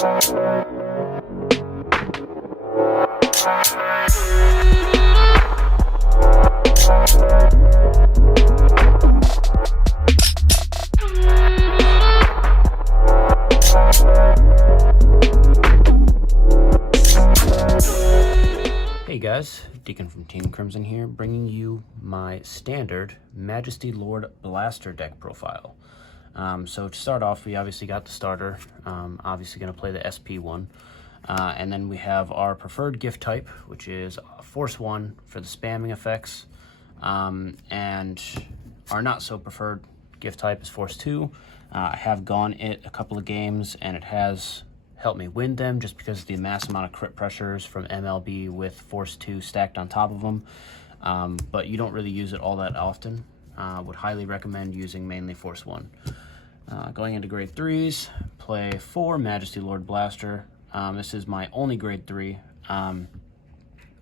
Hey guys, Dekin from Team Crimson here, bringing you my standard Majesty Lord Blaster deck profile. So to start off, we obviously got the starter, obviously going to play the SP one, and then we have our preferred gift type, which is Force 1 for the spamming effects, and our not so preferred gift type is Force 2. I have gone it a couple of games, and it has helped me win them just because of the mass amount of crit pressures from MLB with Force 2 stacked on top of them. But you don't really use it all that often. Would highly recommend using mainly Force 1. Going into grade 3s, play 4 Majesty Lord Blaster. This is my only grade 3.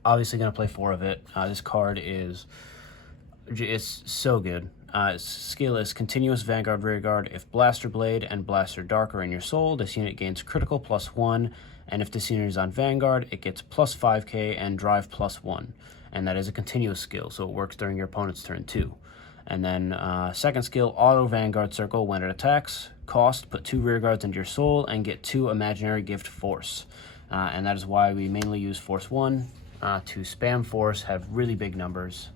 Obviously going to play 4 of it. This card is so good. Its skill is Continuous Vanguard Rearguard. If Blaster Blade and Blaster Dark are in your soul, this unit gains critical +1, and if this unit is on Vanguard, it gets +5k and Drive +1. And that is a continuous skill, so it works during your opponent's turn too. And then second skill, Auto Vanguard Circle. When it attacks, cost, put 2 Rearguards into your soul and get 2 Imaginary Gift Force. And that is why we mainly use Force 1. To spam Force, have really big numbers,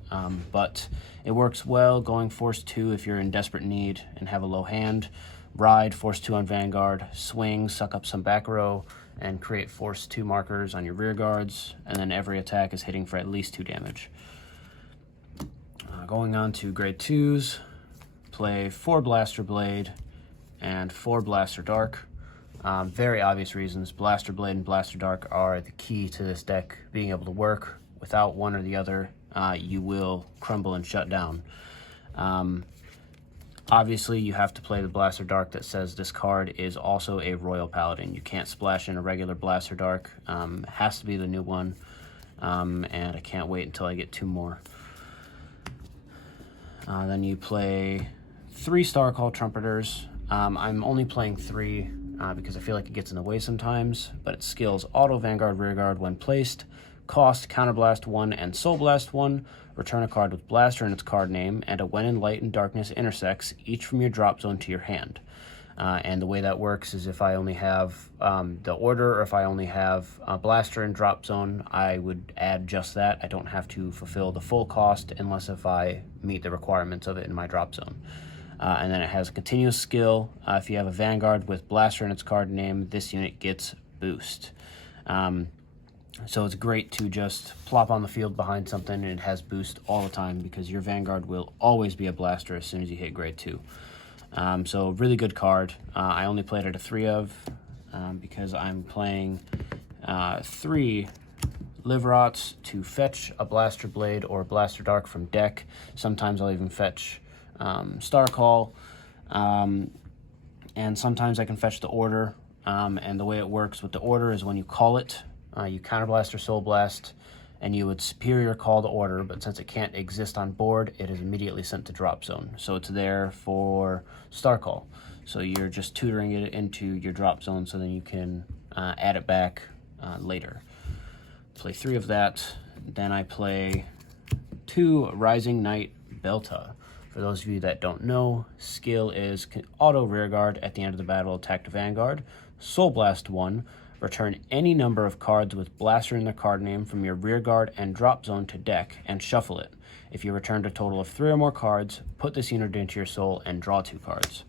but it works well going Force 2 if you're in desperate need and have a low hand. Ride Force 2 on Vanguard, swing, suck up some back row, and create Force 2 markers on your rear guards, and then every attack is hitting for at least 2 damage. Going on to grade 2s, play 4 Blaster Blade and 4 Blaster Dark. Very obvious reasons. Blaster Blade and Blaster Dark are the key to this deck being able to work. Without one or the other, you will crumble and shut down. Obviously, you have to play the Blaster Dark that says this card is also a Royal Paladin. You can't splash in a regular Blaster Dark. Has to be the new one. And I can't wait until I get 2 more. Then you play 3 Starcall Trumpeters. I'm only playing 3. Because I feel like it gets in the way sometimes, but its skills Auto Vanguard Rearguard when placed, cost Counterblast 1 and Soul Blast 1, return a card with Blaster in its card name, and a when in Light and Darkness intersects, each from your drop zone to your hand. And the way that works is if I only have the order, or if I only have a Blaster in drop zone, I would add just that. I don't have to fulfill the full cost unless if I meet the requirements of it in my drop zone. And then it has a continuous skill. If you have a Vanguard with Blaster in its card name, this unit gets boost. So it's great to just plop on the field behind something and it has boost all the time because your Vanguard will always be a Blaster as soon as you hit grade 2. So really good card. I only played it a 3 of because I'm playing 3 Liverots to fetch a Blaster Blade or Blaster Dark from deck. Sometimes I'll even fetch Starcall, and sometimes I can fetch the order, and the way it works with the order is when you call it, you Counterblast or Soul Blast, and you would Superior call the order, but since it can't exist on board, it is immediately sent to drop zone, so it's there for Starcall. So you're just tutoring it into your drop zone so then you can add it back later. Play 3 of that, then I play 2 Rising Knight Belta. For those of you that don't know, skill is Auto Rearguard at the end of the battle, attack to Vanguard, Soul Blast 1, return any number of cards with Blaster in their card name from your Rearguard and drop zone to deck and shuffle it. If you returned a total of 3 or more cards, put this unit into your soul and draw 2 cards.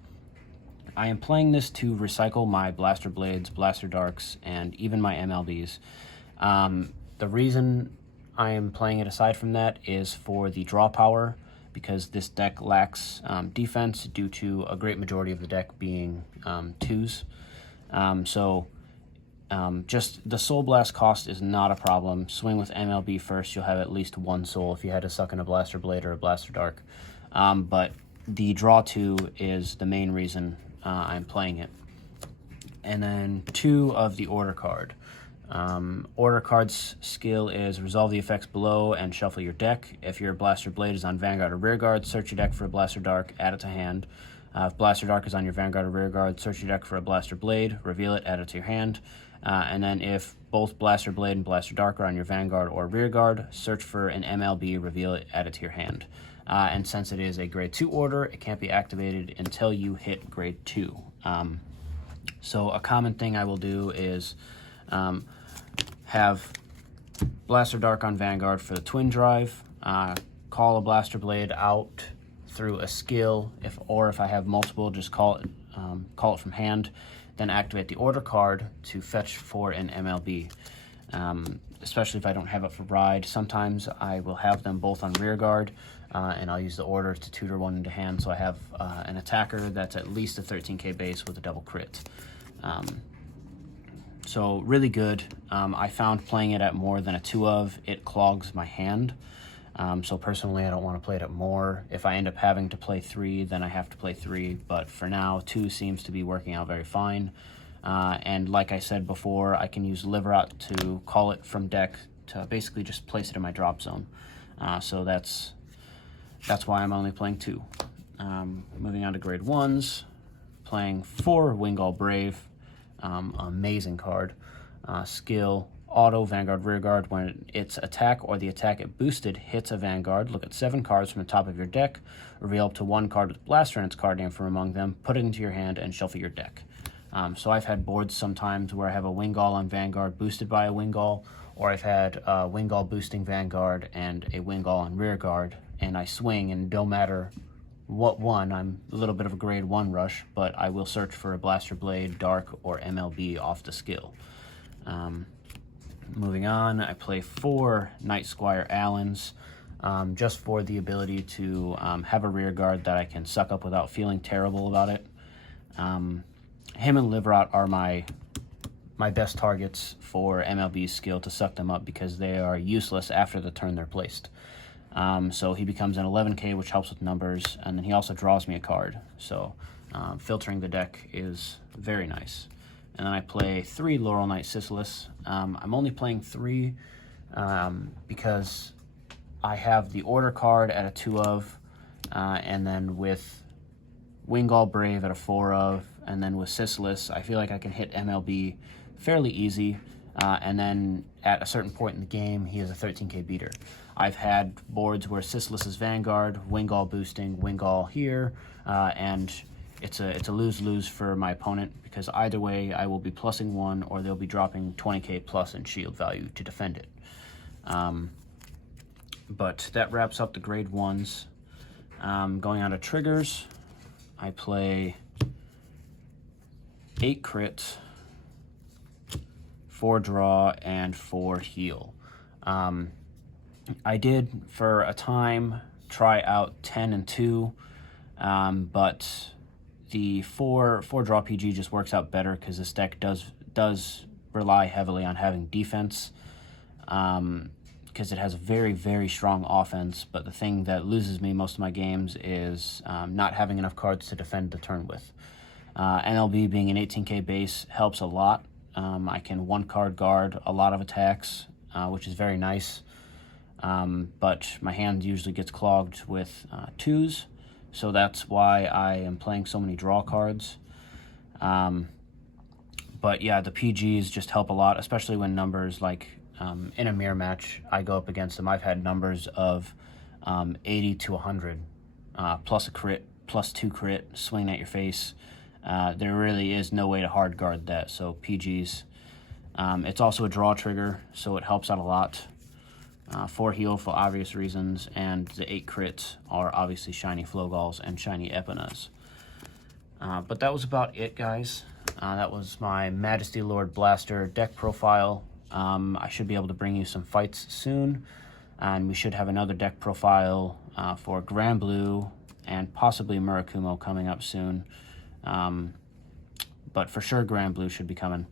I am playing this to recycle my Blaster Blades, Blaster Darks, and even my MLBs. The reason I am playing it aside from that is for the draw power, because this deck lacks defense due to a great majority of the deck being 2s. Just the Soul Blast cost is not a problem. Swing with MLB first, you'll have at least 1 soul if you had to suck in a Blaster Blade or a Blaster Dark. But the draw 2 is the main reason I'm playing it. And then 2 of the Order card. Order card's skill is resolve the effects below and shuffle your deck. If your Blaster Blade is on Vanguard or Rearguard, search your deck for a Blaster Dark, add it to hand. If Blaster Dark is on your Vanguard or Rearguard, search your deck for a Blaster Blade, reveal it, add it to your hand. And then if both Blaster Blade and Blaster Dark are on your Vanguard or Rearguard, search for an MLB, reveal it, add it to your hand. And since it is a grade 2 order, it can't be activated until you hit grade 2. So a common thing I will do is have Blaster Dark on Vanguard for the Twin Drive, call a Blaster Blade out through a skill, or if I have multiple, just call it from hand, then activate the order card to fetch for an MLB. Especially if I don't have it for Ride. Sometimes I will have them both on Rearguard, and I'll use the order to tutor one into hand, so I have an attacker that's at least a 13k base with a double crit. So really good. I found playing it at more than a 2 of, it clogs my hand. So personally, I don't want to play it at more. If I end up having to play 3, then I have to play 3. But for now, 2 seems to be working out very fine. And like I said before, I can use Liverot to call it from deck to basically just place it in my drop zone. So that's why I'm only playing 2. Moving on to grade 1s, playing 4 Wingall Brave. Amazing card. Skill, auto, Vanguard, Rearguard. When its attack or the attack it boosted hits a Vanguard, look at 7 cards from the top of your deck, reveal up to 1 card with Blaster in its card name from among them, put it into your hand, and shuffle your deck. So I've had boards sometimes where I have a Wingall on Vanguard boosted by a Wingall, or I've had a Wingall boosting Vanguard and a Wingall on Rearguard, and I swing, and no matter what one, I'm a little bit of a grade 1 rush, but I will search for a Blaster Blade, Dark, or MLB off the skill. Moving on, I play 4 Night Squire Allens, just for the ability to have a Rearguard that I can suck up without feeling terrible about it. Him and Liverot are my best targets for MLB's skill to suck them up because they are useless after the turn they're placed. So he becomes an 11k, which helps with numbers, and then he also draws me a card. So filtering the deck is very nice. And then I play 3 Laurel Knight Sisyphus. I'm only playing 3 because I have the order card at a 2 of, and then with Wingall Brave at a 4 of, and then with Sisyphus, I feel like I can hit MLB fairly easy. And then at a certain point in the game, he is a 13k beater. I've had boards where Sisyphus is Vanguard, Wingall boosting, Wingall here, and it's a lose-lose for my opponent because either way I will be plussing 1 or they'll be dropping 20k plus in shield value to defend it. But that wraps up the grade 1s. Going on to triggers, I play 8 crit, 4 draw, and 4 heal. I did for a time try out 10 and 2, but the 4 draw PG just works out better because this deck does rely heavily on having defense, because it has a very, very strong offense, but the thing that loses me most of my games is not having enough cards to defend the turn with. NLB being an 18k base helps a lot. I can 1-card guard a lot of attacks, which is very nice, but my hand usually gets clogged with 2s, so that's why I am playing so many draw cards. But yeah, the PGs just help a lot, especially when numbers like in a mirror match I go up against them. I've had numbers of 80 to 100, plus a crit, plus 2 crit, swing at your face. There really is no way to hard guard that, so PGs. It's also a draw trigger, so it helps out a lot. 4 heal for obvious reasons, and the 8 crits are obviously shiny Flogalls and shiny Epinas. But that was about it, guys. That was my Majesty Lord Blaster deck profile. I should be able to bring you some fights soon, and we should have another deck profile for Grand Blue and possibly Murakumo coming up soon. But for sure Grand Blue should be coming.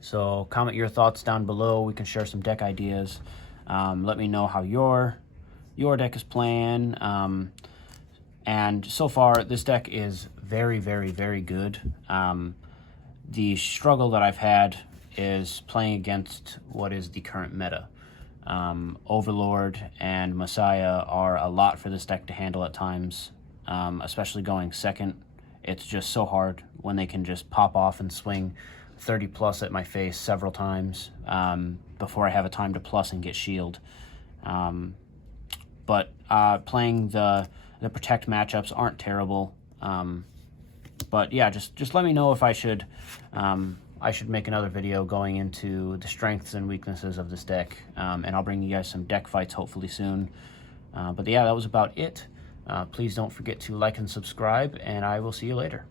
So comment your thoughts down below. We can share some deck ideas. Let me know how your deck is playing. And so far this deck is very, very, very good. The struggle that I've had is playing against what is the current meta. Overlord and Messiah are a lot for this deck to handle at times. especially going second. It's just so hard when they can just pop off and swing 30 plus at my face several times before I have a time to plus and get shield. But playing the protect matchups aren't terrible. But yeah, just let me know if I should make another video going into the strengths and weaknesses of this deck, and I'll bring you guys some deck fights hopefully soon. But yeah, that was about it. Please don't forget to like and subscribe, and I will see you later.